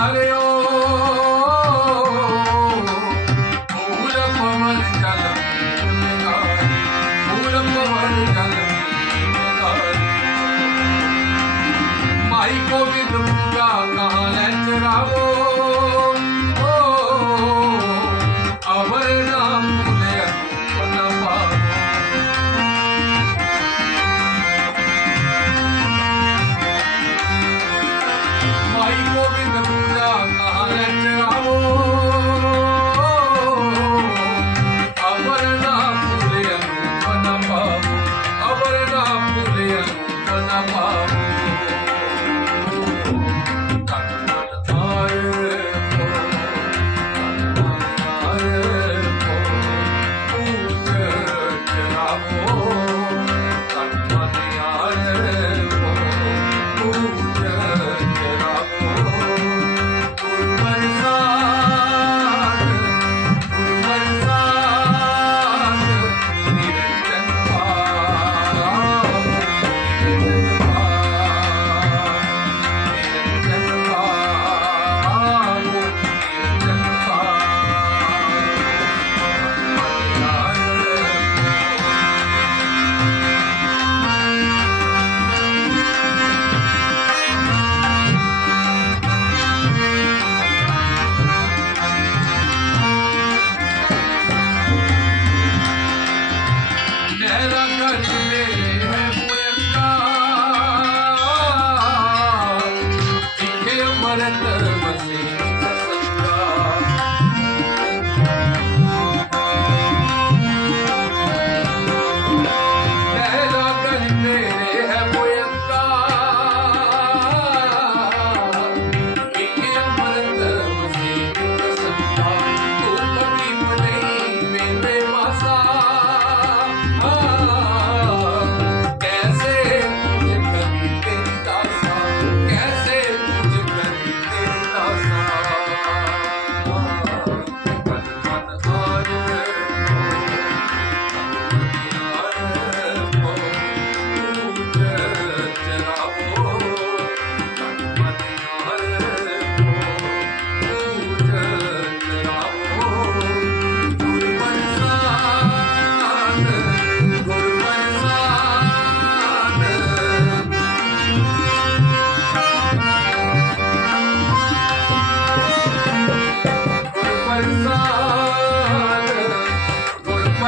잘해요. Ram Masi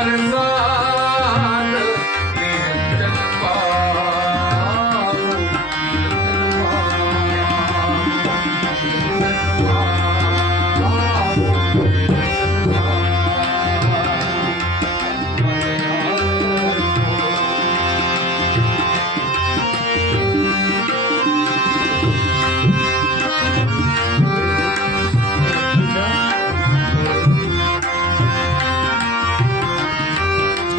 Allah.